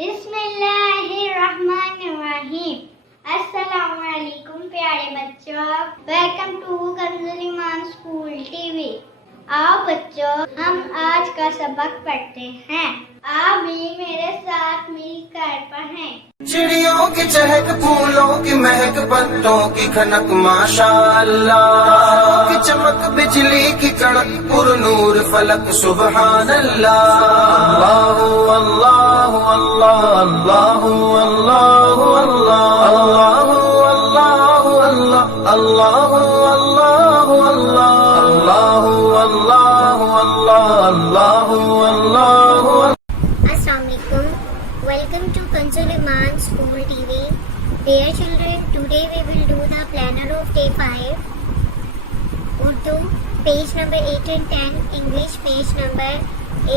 बिस्मिल्लाहिर्रहमानिर्रहीम। अस्सलामुअलैकुम प्यारे बच्चों, welcome to Kanzul Iman school TV. आओ बच्चों, हम आज का सबक पढ़ते हैं। आप भी मेरे साथ मिलकर पढ़ें। चिड़ियों की चहक, फूलों की महक, पत्तों की खनक, माशाअल्लाह की चमक, बिजली की कड़क, पुरनूर फलक, सुबहान अल्लाह। अल्लाह अल्लाह अल्लाह अल्लाह अल्लाह अल्लाह अल्लाह अल्लाह अल्लाह अल्लाह अल्लाह अल्लाह अल्लाह। Assalamualaikum. Welcome to Kanzul Iman School TV. Dear children, today we will do the planner of day 5. Urdu, page number 8 and 10. English, page number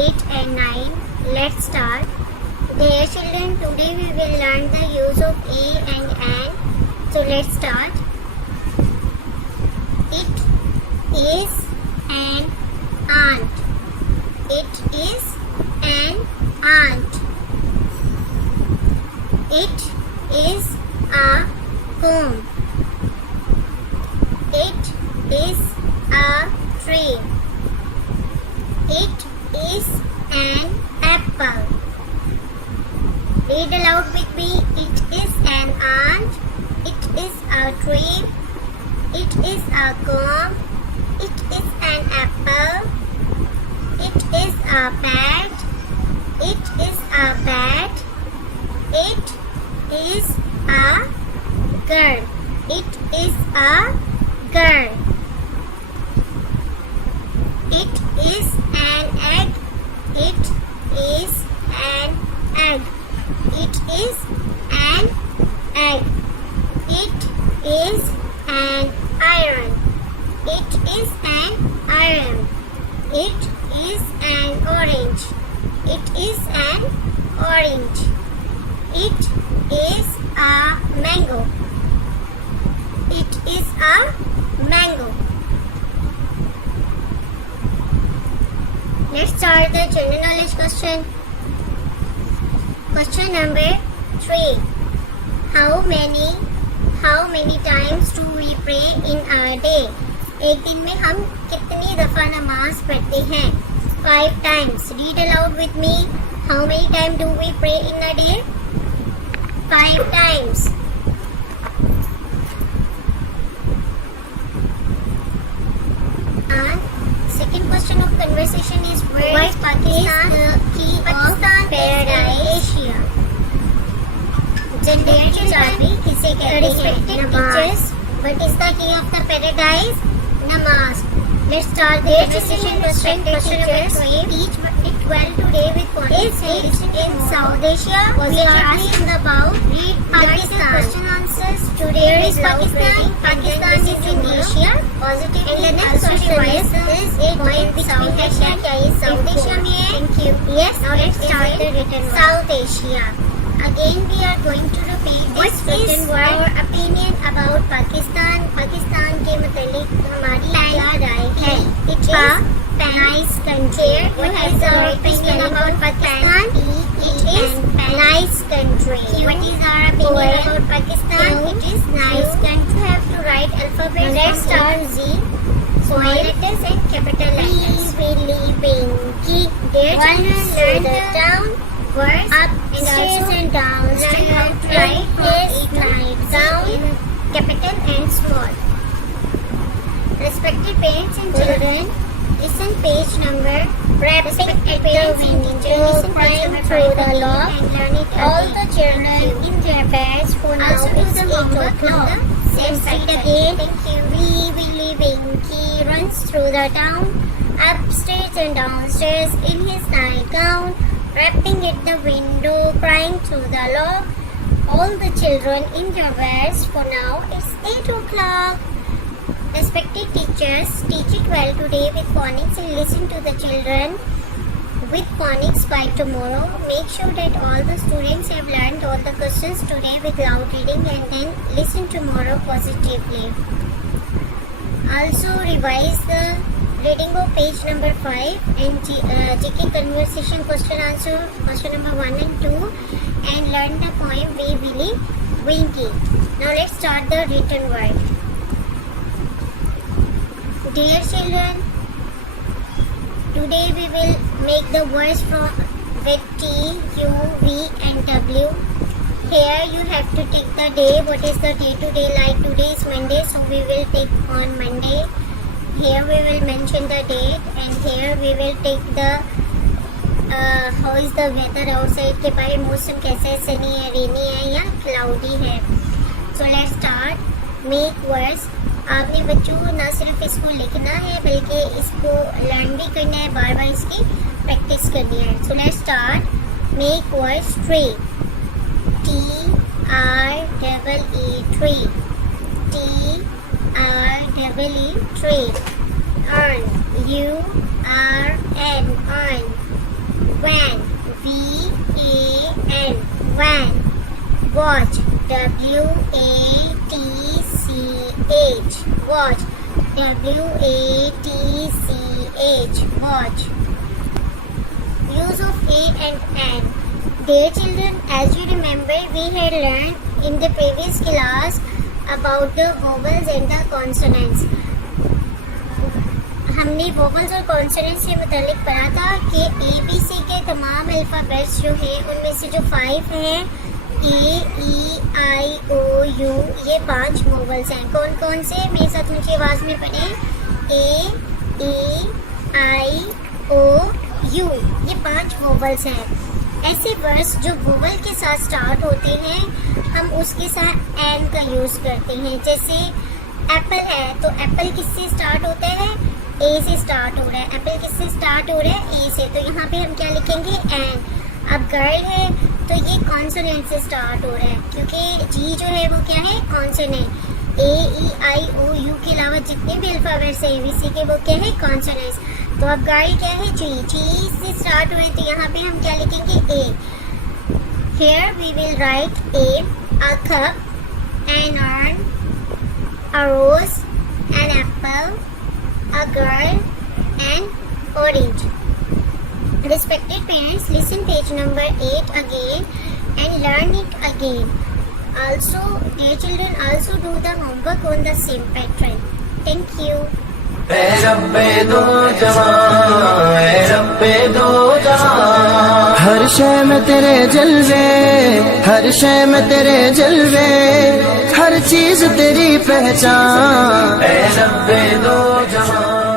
8 and 9. Let's start. Dear children, today we will learn the use of a and an. So let's start. It is an aunt. It is an aunt. It is a comb. It is a tree. It is an apple. Read aloud with me. It is an aunt. It is a tree. It is a comb. It is an apple. It is a bat. It is a bat. It is a girl. It is a girl. It is an egg. It is an egg. It is an egg. It is an iron. It is an iron. It is an orange. It is an orange. It is a mango. It is a mango. Let's start the general knowledge question. Question number 3. How many times do we pray in a day? एक दिन में हम कितनी दफा नमाज पढ़ते हैं? 5 times. Read aloud with me. How many times do we pray in a day? 5 times. And second question of conversation is where is Pakistan the key of paradise? Asia. Dear children, किसे कहते हैं? नमाज. What is the key of the paradise? Namaz. Let's start the conversation. Question number 3. Teach 12 today with what is it in South Asia? We are asking about Pakistan. Question answers today. Where is Pakistan? Pakistan is in Asia. Positive. And the next question is it in South Asia? क्या ये South Asia में है? Thank you. Yes. Now let's start the written word. South Asia. Again we are going to repeat this written word. Our opinion about Pakistan. Pakistan के मतलब हमारी क्या राय है? It is a nice country. What is our opinion about Pakistan? It is a nice country. What is our opinion about Pakistan? It is nice country. You have to write alphabet. Let's start Z. Small letters and capital letters. Believing. Dear children, learn the down words up and stairs and down. Learn how to write this night down, capital and small. Respected parents and children, listen page number. Wrapping at the window, climb through the lock, and learn it. All the children in their beds for now is 8 o'clock. Same side again. Thank you. Winky runs through the town, upstairs and downstairs in his nightgown, rapping at the window, crying through the lock. All the children in their beds for now it's 8 o'clock. Respected teachers, teach it well today with phonics and listen to the children with phonics by tomorrow. Make sure that all the students have learned all the questions today with loud reading and then listen tomorrow positively. Also revise the reading of page number 5 and GK conversation question answer question number 1 and 2. poem We Willy Winky. Now let's start the written word. Dear children, today we will make the words with T, U, V and W. Here you have to take the day. What is the day today? Like today is Monday, so we will take on Monday. Here we will mention the date, and here we will take the how is the weather outside के बारे में मौसम कैसा है, sunny है, rainy है या cloudy है. So let's start. Make words. आपने बच्चों को ना सिर्फ इसको लिखना है बल्कि इसको लर्न भी करना है, बार बार इसकी प्रैक्टिस करनी है. So let's start. Make words. Tree. T-R-E-E. Tree. T-R-E-E. Tree. Earn. U-R-N. Earn. Van. V-A-N. Van. Watch. W-A-T-C-H. Watch. W-A-T-C-H. Watch. Use of A and N. Dear children, as you remember, we had learned in the previous class about the vowels and the consonants. हमने vowels और consonants से मुतालिक पढ़ा था कि ABC के तमाम alphabets जो हैं उनमें से जो 5 हैं A, E, I, O, U, ये 5 वोवल्स हैं. कौन कौन से? मेरे साथ ऊंची आवाज़ में पढ़ें. A, E, I, O, U, ये 5 वोवल्स हैं. ऐसे वर्ड्स जो वोवल के साथ स्टार्ट होते हैं हम उसके साथ एन का यूज़ करते हैं. जैसे एप्पल है तो एप्पल किससे स्टार्ट होता है? ए से स्टार्ट हो रहा है. एप्पल किससे स्टार्ट हो रहा है? ए से. तो यहाँ पे हम क्या लिखेंगे? एन. अब गर्ल है तो ये कॉन्सोनेंट से स्टार्ट हो रहा है क्योंकि जी जो है वो क्या है? Consonant. A, E, I, O, you के अलावा जितने भी अल्फ़ाबेट्स हैं ABC के वो क्या है? कॉन्सोनेंट्स. तो अब गर्ल क्या है? जी. जी से स्टार्ट हो रहे तो यहाँ पे हम क्या लिखेंगे? ए. Here we will write a cup, an urn, a rose, an apple, a girl, and orange. Respected parents, listen page number 8 again and learn it again. Also, dear children, also do the homework on the same pattern. Thank you. ए रब्बे दो जहां, ए रब्बे दो जहां, हर शय में तेरे जलवे, हर शय में तेरे जलवे, हर चीज तेरी पहचान. ए रब्बे दो जहां.